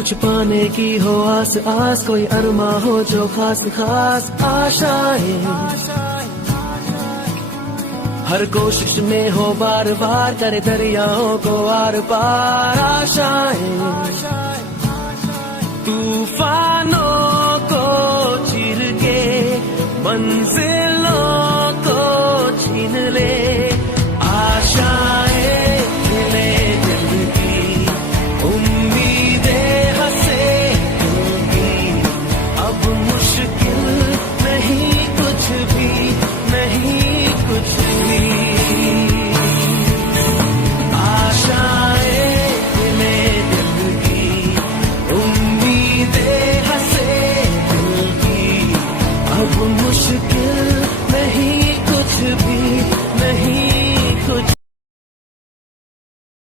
कुछ पाने की हो आस आस, कोई अरमा हो जो खास खास आशाएं, हर कोशिश में हो बार बार करे दरियाओं को आर पार आशाएं, तूफानों को चीर के मंजिलों को छीन ले, आशाएं खिले दिल की, उम्मीदें हंसे दिल की, अब मुश्किल नहीं कुछ भी, नहीं कुछ भी, आशाएं खिले दिल की, उम्मीदें हंसे दिल की, अब मुश्किल नहीं कुछ भी।